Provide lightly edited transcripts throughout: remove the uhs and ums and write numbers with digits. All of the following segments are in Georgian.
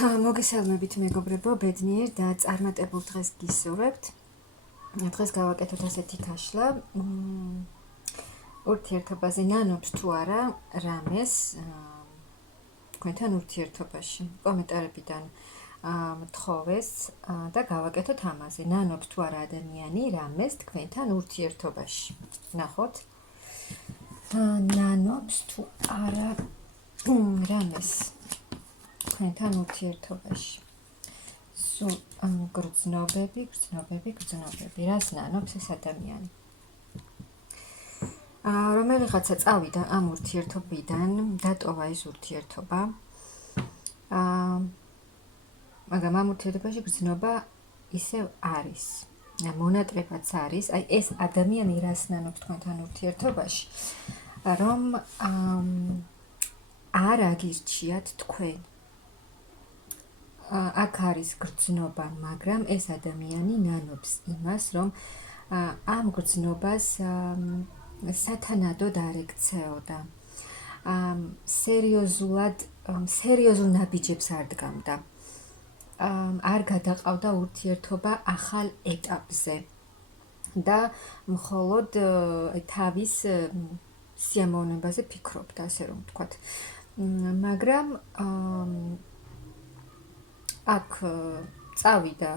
მოგესალმებით მეგობრებო, ბედნიერ და წარმატებულ დღეს გისურვებთ. დღეს გავაკეთოთ ასეთი ქაშლა. ურთიერთობაზე ნანობს თუ არა რამეს თქვენთან ურთიერთობაში. კომენტარებიდან მთხოვეს და გავაკეთოთ ამაზე. ნანობს თუ არა ადამიანი რამეს თქვენთან ურთიერთობაში. ნახოთ. ნანობს თუ არა რამეს თქვენთან ურთიერთობაში. სულ გრძნობები. რას ნანობს ეს ადამიანი? რომელიღაცა წავიდა ამ ურთიერთობიდან, დატოვა ეს ურთიერთობა. მაგრამ ამ ურთიერთობაში გრძნობა ისევ არის. მონატრებაც არის. აი ეს ადამიანი რას ნანობს თქვენთან ურთიერთობაში, რომ არ აგირჩიათ თქვენ. აქ არის გრძნობა, მაგრამ ეს ადამიანი ნანობს იმას, რომ ამ გრძნობას სათანადოდ არ ექცეოდა. სერიოზულ ნაბიჯებს არ დგამდა. არ გადაყავდა ურთიერთობა ახალ ეტაპზე და მხოლოდ თავის სიამოვნებაზე ფიქრობდა, ასე რომ ვთქვათ. მაგრამ აქ წავიდა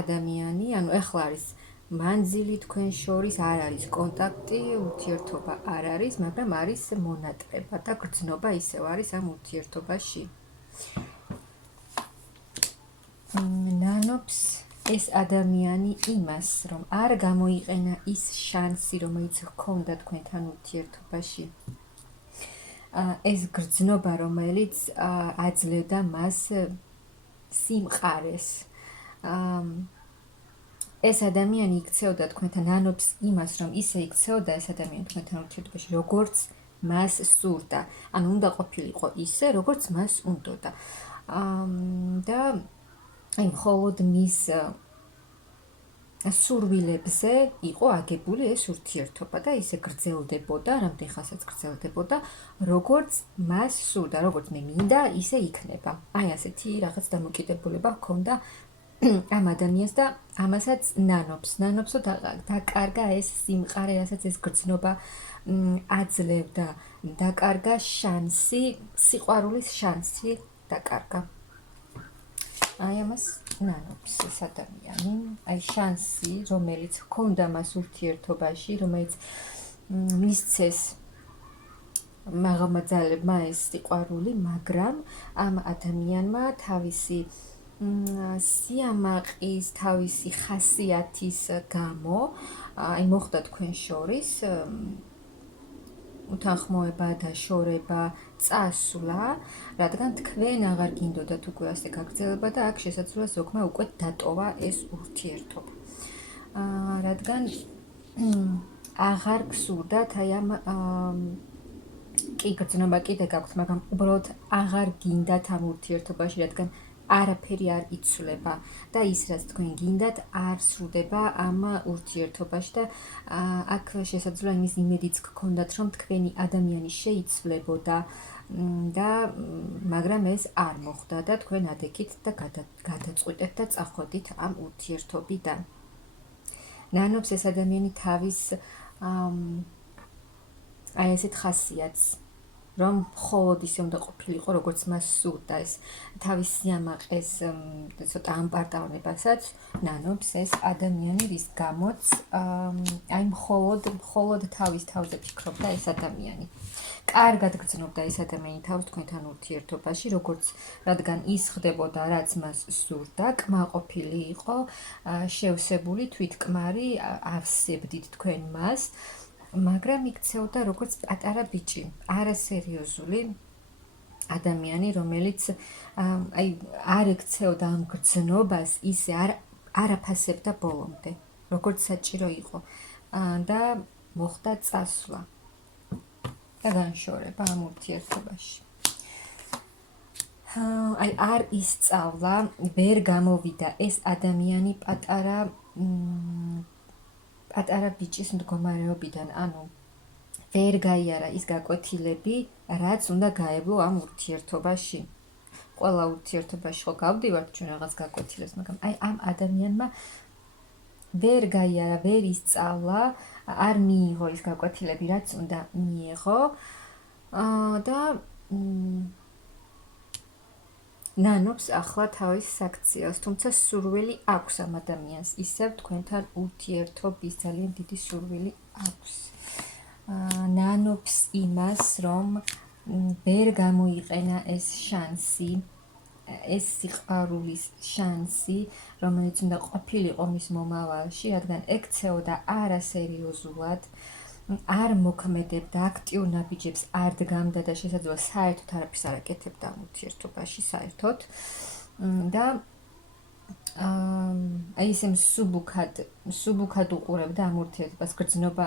ადამიანი, ანუ ეხლა არის მანძილი თქვენ შორის, არ არის კონტაქტი, ურთიერთობა არ არის, მაგრამ არის მონატრება და გრძნობა ისევ არის ამ ურთიერთობაში. ნანობს ეს ადამიანი იმას, რომ არ გამოიყენა ის შანსი, რომელიც ჰქონდა თქვენთან ურთიერთობაში. ეს გრძნობა, რომელიც აძლევდა მას სიმყარეს. ეს ადამიანი იქცეოდა თქვენთან, ნანობს იმას, რომ ისე იქცეოდა ეს ადამიანი თქვენთან ურთიერთობაში, როგორც მას სურდა. ანუ უნდა ყოფილიყო ისე, როგორც მას უნდოდა. და აი მხოლოდ მის სურვილებზე იყო აგებული ეს ურთიერთობა და ისე გრძელდებოდა, რამდენ ხანსაც გრძელდებოდა, როგორც მას სურდა, როგორც მე მინდა, ისე იქნება. აი ასეთი რაღაც დამოკიდებულება ჰქონდა ამ ადამიანს და ამასაც ნანობსო დაკარგა ეს სიმყარე, რასაც ეს გრძნობა აძლევდა, დაკარგა შანსი, სიყვარულის შანსი დაკარგა. აი ამას ნანობს ეს ადამიანი, აი შანსი, რომელიც ჰქონდა მას ურთიერთობაში, რომელიც მისცეს მაღალმაძალებმა ეს სიყვარული, მაგრამ ამ ადამიანმა თავისი სიამაყის, თავისი ხასიათის გამო, აი მოხდა თქვენ შორის უთანხმოება და შორება წასვლა, რადგან თქვენ აღარ გინდოდათ უკვე ასე გაგრძელება და აქ შესაძლოა ზოგმა უკვე დატოვა ეს ურთიერთობა. რადგან აღარ გსურდათ აი ამ კი გრძნობა კიდე გაქვთ, მაგრამ უბრალოდ აღარ გინდათ ამ ურთიერთობაში, რადგან არაფერი არ იცვლება და ის რაც თქვენ გინდათ არ სრულდება ამ ურთიერთობაში და აქ შესაძლოა იმის იმედიც გქონდათ, რომ თქვენი ადამიანი შეიცვლებოდა და მაგრამ ეს არ მოხდა და თქვენ ადექით და გადაწყვიტეთ და წახვედით ამ ურთიერთობიდან. ნანობს ეს ადამიანი თავის აი ესეთ ხასიათს, რომ მხოლოდ ისე უნდა ყოფილიყო, როგორც მას სურდა, ეს თავის სიამაყეს ცოტა ამპარტავნებასაც ნანობს ეს ადამიანი, რის გამოც აი მხოლოდ თავის თავზე ფიქრობდა ეს ადამიანი. კარგად გრძნობდა ეს ადამიანი თავს თქვენთან ურთიერთობაში, რადგან ის ხდებოდა, რაც მას სურდა, კმაყოფილი იყო, შევსებული, თვითკმარი, ავსებდით თქვენ მას. მაგრამ იქცეოდა როგორც პატარა ბიჭი, არასერიოზული ადამიანი, რომელიც აი არ ექცეოდა ამ გრძნობას, ისე არ აფასებდა ბოლომდე, როგორც საჭირო იყო და მოხდა წასვლა და განშორება ამ ურთიერთობაში. აი არ ისწავლა, ვერ გამოვიდა ეს ადამიანი პატარა ბიჭის მდგომარეობიდან, ანუ ვერ გაიარა ის გაკვეთილები, რაც უნდა გაევლო ამ ურთიერთობაში. ყველა ურთიერთობაში ხო გავდივართ ჩვენ რაღაც გაკვეთილებს, მაგრამ აი ამ ადამიანმა ვერ გაიარა, ვერ ისწავლა, არ მიიღო ის გაკვეთილები, რაც უნდა მიიღო და ნანობს ახლა თავის საქციელს, თუმცა სურვილი აქვს ამ ადამიანს, ისევ თქვენთან ურთიერთობის ძალიან დიდი სურვილი აქვს. ნანობს იმას, რომ ვერ გამოიყენა ეს შანსი, ეს სიყვარულის შანსი, რომელიც უნდა ყოფილიყო მის მომავალში, რადგან ექცეოდა არასერიოზულად, არ მოქმედებდა, აქტიურ ნაბიჯებს არ დგამდა და შესაძლოა საერთოდ არაფერს არ აკეთებდა ამ ურთიერთობაში, საერთოდ. და აი ესე მსუბუქად უყურებდა ამ ურთიერთობას, გრძნობა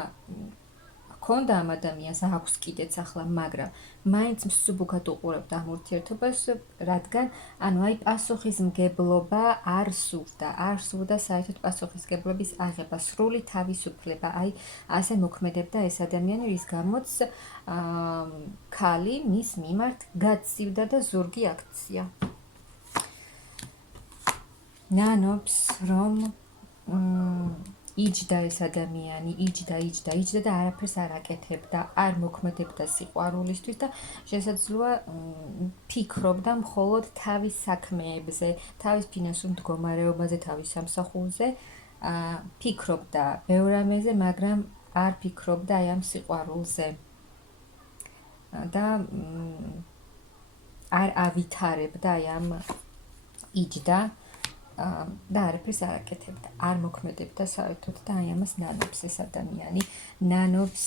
ჰქონდა ამ ადამიანს, აქვს კიდეც ახლა, მაგრამ მაინც მსუბუქად უყურებდა ამ ურთიერთობას, რადგან ანუ აი პასუხისმგებლობა არ სურდა საერთოდ პასუხისმგებლობის აღება, სრული თავისუფლება, აი ასე მოქმედებდა ეს ადამიანი, რის გამოც ქალი მის მიმართ გაცივდა და ზურგი აქცია. ნანობს, რომ იჯდა ეს ადამიანი, იჯდა და არაფერს არ აკეთებდა, არ მოქმედებდა სიყვარულისთვის და შესაძლოა ფიქრობდა მხოლოდ თავის საქმეებზე, თავის ფინანსურ მდგომარეობაზე, თავის სამსახურზე, ფიქრობდა ბევრ რამეზე, მაგრამ არ ფიქრობდა აი ამ სიყვარულზე. და არ ავითარებდა აი ამ იჯდა და არაფერს არ აკეთებდა, არ მოქმედებდა საერთოდ და აი ამას ნანობს ეს ადამიანი. ნანობს,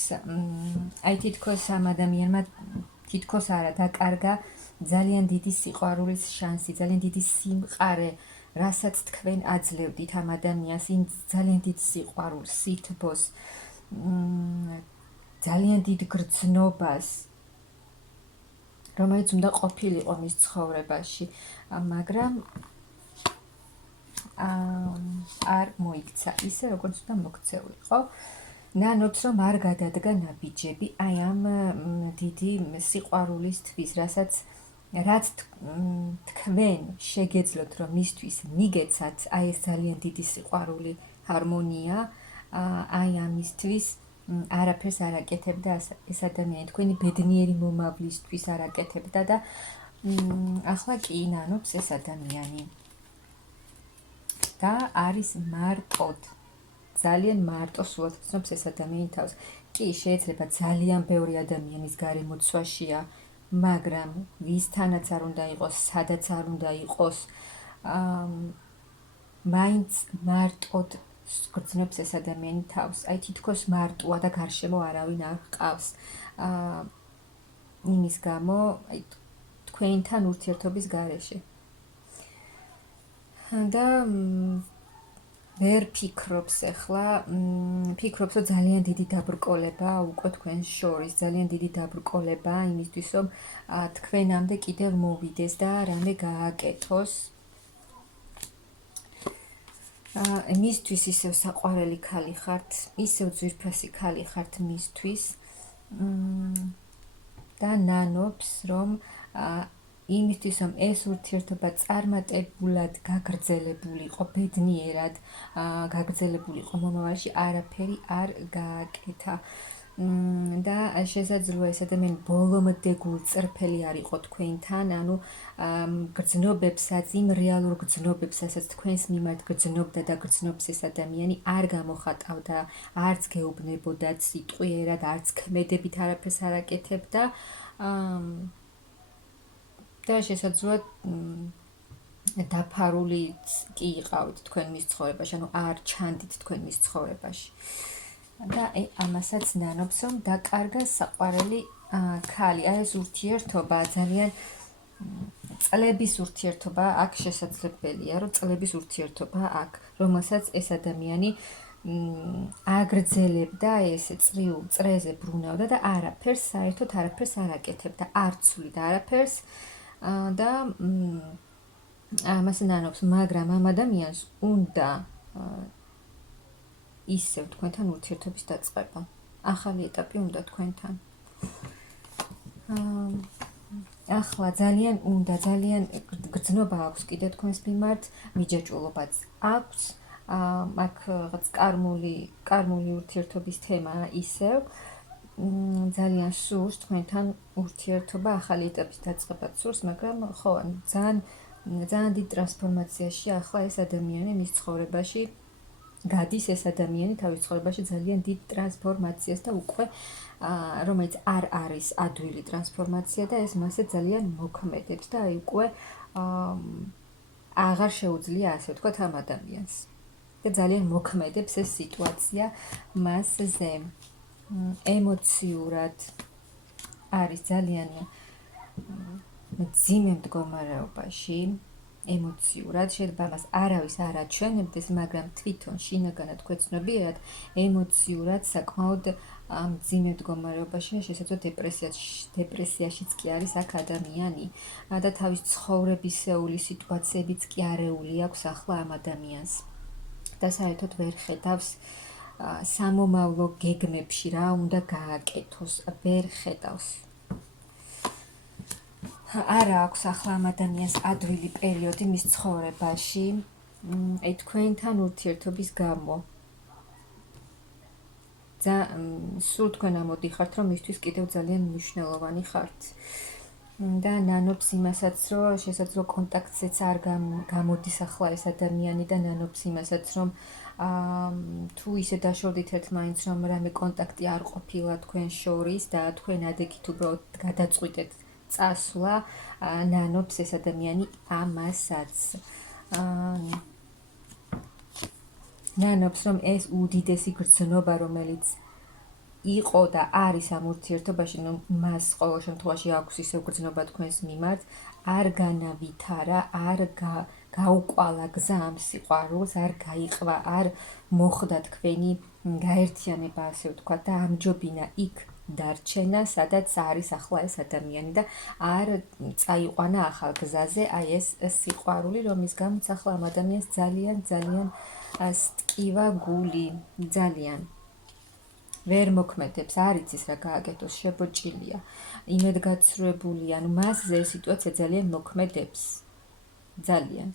აი თითქოს ამ ადამიანმა თითქოს არა დაკარგა ძალიან დიდი სიყვარულის შანსი, ძალიან დიდი სიმყარე, რასაც თქვენ აძლევდით ამ ადამიანს, იმ ძალიან დიდ სიყვარულს, სითბოს, ძალიან დიდ გრძნობას, რომელიც უნდა ყოფილიყო მის ცხოვრებაში, მაგრამ არ მოიქცა ისე, როგორც უნდა მოქცეულიყო. ნანობს, რომ არ გადადგა ნაბიჯები აი ამ დიდი სიყვარულისთვის, რაც თქვენ შეგეძლოთ, რომ მისთვის მიგეცათ აი ეს ძალიან დიდი სიყვარული, ჰარმონია, აი ამისთვის არაფერს არ აკეთებდა ეს ადამიანი, თქვენი ბედნიერი მომავლისთვის არ აკეთებდა და ახლა კი ნანობს ეს ადამიანი. და არის მარტოდ, ძალიან მარტო სულად გრძნობს ეს ადამიანი თავს. კი, შეიძლება ძალიან ბევრი ადამიანის გარემოცვაშია, მაგრამ ვისთანაც არ უნდა იყოს, სადაც არ უნდა იყოს, მაინც მარტოდ გრძნობს ეს ადამიანი თავს. აი თითქოს მარტოა და გარშემო არავინ არ ჰყავს. იმის გამო, აი თქვენთან ურთიერთობის გარეშე. და ვერ ფიქრობს ახლა, ფიქრობს, რომ ძალიან დიდი დაბრკოლება უკვე თქვენს შორის, ძალიან დიდი დაბრკოლება იმისთვის, რომ თქვენამდე კიდევ მოვიდეს და რამე გააკეთოს. მისთვის ისევ საყვარელი ქალი ხართ, ისევ ძვირფასი ქალი ხართ მისთვის და ნანობს, რომ იმისთვის, რომ ეს ურთიერთობა წარმატებულად გაგრძელებულიყო, ბედნიერად გაგრძელებულიყო მომავალში, არაფერი არ გააკეთა. და შესაძლოა ეს ადამიანი ბოლომდე გულწრფელი არ იყო თქვენთან, ანუ გრძნობებსაც, იმ რეალურ გრძნობებსაც თქვენს მიმართ გრძნობდა და გრძნობს ეს ადამიანი, არ გამოხატავდა, არც გეუბნებოდა სიტყვიერად, არც ქმედებით არაფერს არ აკეთებდა. და შესაძლოა დაფარულიც კი იყავით თქვენ მის ცხოვრებაში, ანუ არ ჩანდით თქვენ მის ცხოვრებაში. და ამასაც ნანობს, რომ დაკარგა საყვარელი ქალი. აი ეს ურთიერთობა ძალიან წლების ურთიერთობა აქ შესაძლებელია, რომ წლების ურთიერთობა აქ, რომელსაც ეს ადამიანი აგრძელებდა, ესე წრიულ წრეზე ბრუნავდა და არაფერს, საერთოდ არაფერს არ აკეთებდა, არ ცვლიდა არაფერს. და ამას ნანობს, მაგრამ ამ ადამიანს უნდა ისევ თქვენთან ურთიერთობის დაწყება. ახალი ეტაპი უნდა თქვენთან. ახლა ძალიან უნდა ძალიან გრძნობა აქვს კიდე თქვენს მიმართ, მიჯაჭვულობაც აქვს. აქ რაღაც კარმული ურთიერთობის თემაა ისევ. ძალიან სურს თქვენთან ურთიერთობა, ახალი ეტაპის დაწყებაც სურს, მაგრამ ხო, ძალიან დიდ ტრანსფორმაციაში ახლა ეს ადამიანი მის ცხოვრებაში გადის, ეს ადამიანი თავის ცხოვრებაში ძალიან დიდ ტრანსფორმაციას და უკვე რომელიც არ არის ადვილი ტრანსფორმაცია და ეს მასე ძალიან მოქმედებს და აი უკვე აღარ შეუძლია ასე ვთქვათ ამ ადამიანს. და ძალიან მოქმედებს ეს სიტუაცია მასზე. ემოციურად არის ძალიან მძიმე მდგომარეობაში, ემოციურად შეიძლება მას არავის არ აჩვენებდეს, მაგრამ თვითონ შინაგანად გვეცნობიერად ემოციურად საკმაოდ მძიმე მდგომარეობაშია, შესაძლოა დეპრესიაშიც კი არის აქ ადამიანი და თავის ცხოვრებისეული სიტუაციებიც კი არეული აქვს ახლა ამ ადამიანს. და საერთოდ ვერ ხედავს სამომავლო გეგმებში რა უნდა გააკეთოს, ვერ ხედავს. არა აქვს ახლა ამ ადამიანს ადვილი პერიოდი მის ცხოვრებაში, თქვენთან ურთიერთობის გამო. სულ თქვენ ამოდიხართ, რომ მისთვის კიდევ ძალიან მნიშვნელოვანი ხართ. და ნანობს იმასაც, რომ შესაძლოა კონტაქტზეც არ გამოდის ახლა ეს ადამიანი და ნანობს იმასაც, რომ თუ ისე დაშორდით ერთმანეთს, რომ რამე კონტაქტი არ ყოფილა თქვენ შორის და თქვენ ადექით უბრალოდ გადაწყვიტეთ წასვლა, ნანობს ეს ადამიანი ამასაც. ნანობს, რომ ეს უდიდესი გრძნობა, რომელიც იყო და არის ამ ურთიერთობაში, ნუ მას ყოველ შემთხვევაში აქვს ისევ გრძნობა თქვენს მიმართ, არ განავითარა, არ გაუკვალა გზა ამ სიყვარულს, არ გაიყვა, არ მოხდა თქვენი გაერთიანება, ასე ვთქვათ, და ამჯობინა იქ დარჩენა, სადაც არის ახლა ეს ადამიანი და არ წაიყვანა ახალ გზაზე, აი ეს სიყვარული, რომის გამოც ახლა ამ ადამიანს ძალიან სტკივა გული, ძალიან ვერ მოქმედებს, არ იცის რა გააკეთოს, შებოჭილია, იმედგაცრუებულია, ანუ მასზე ეს სიტუაცია ძალიან მოქმედებს, ძალიან.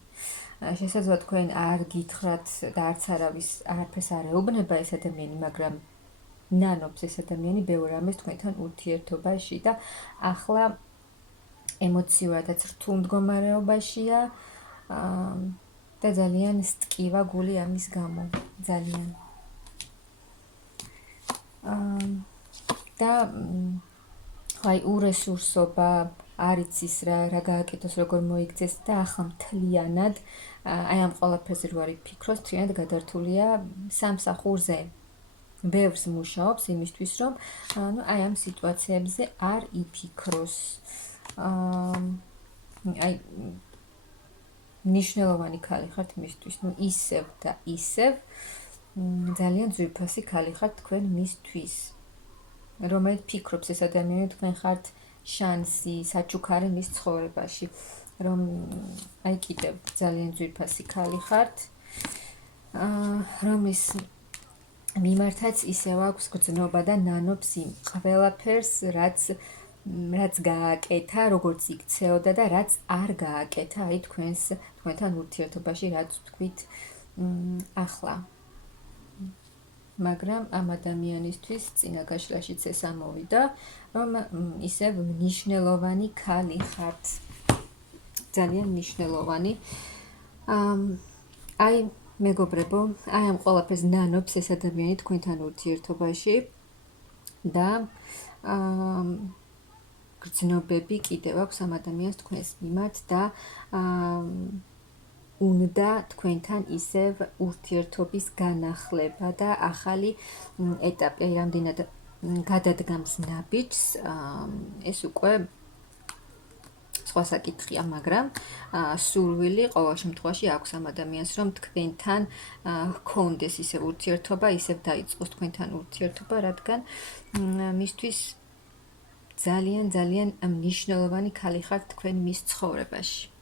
შესაძლოა თქვენ არ გითხრათ და არც არაფერს არ ეუბნება ეს ადამიანი, მაგრამ ნანობს ეს ადამიანი ბევრ რამეს თქვენთან ურთიერთობაში და ახლა ემოციურადაც რთულ მდგომარეობაშია და ძალიან სტკივა გული ამის გამო, ძალიან. და აი ურესურსობა არ იცის რა გააკეთოს, როგორ მოიქცეს და ახლა მთლიანად აი ამ ყველაფერზე რო არ იფიქროს, მთლიანად გადართულია სამსახურზე. ბევრს მუშაობს იმისთვის, რომ აი ამ სიტუაციებზე არ იფიქროს. აი მნიშვნელოვანი ქალი ხართ მისთვის, ისევ და ისევ ძალიან ძვირფასი ქალი ხართ თქვენ მისთვის, რომელიც ფიქრობს ეს ადამიანი, თქვენ ხართ შანსი, საჩუქარი მის ცხოვრებაში, რომ აი კიდევ ძალიან ძვირფასი ქალი ხართ, რომის მიმართაც ისევ აქვს გრძნობა და ნანობს იმ ყველაფერს, რაც გააკეთა, როგორც იქცეოდა და რაც არ გააკეთა, აი თქვენთან ურთიერთობაში, რაც თქვით ახლა. მაგრამ ამ ადამიანისთვის წინაგაშლაშიც ეს ამოვიდა, რომ ისევ მნიშვნელოვანი ქალი ხართ. ძალიან მნიშვნელოვანი. აი მეგობრებო, აი ამ ყველაფერს ნანობს ეს ადამიანი თქვენთან ურთიერთობაში და გრძნობები კიდევ აქვს ამ ადამიანს თქვენს მიმართ და უნდა თქვენთან ისევ ურთიერთობის განახლება და ახალი ეტაპი, აი რამდენად გადადგამს ნაბიჯს, ეს უკვე სხვა საკითხია, მაგრამ სურვილი ყოველ შემთხვევაში აქვს ამ ადამიანს, რომ თქვენთან ჰქონდეს ისევ ურთიერთობა, ისევ დაიწყოს თქვენთან ურთიერთობა, რადგან მისთვის ძალიან მნიშვნელოვანი ქალი ხართ თქვენ მის ცხოვრებაში.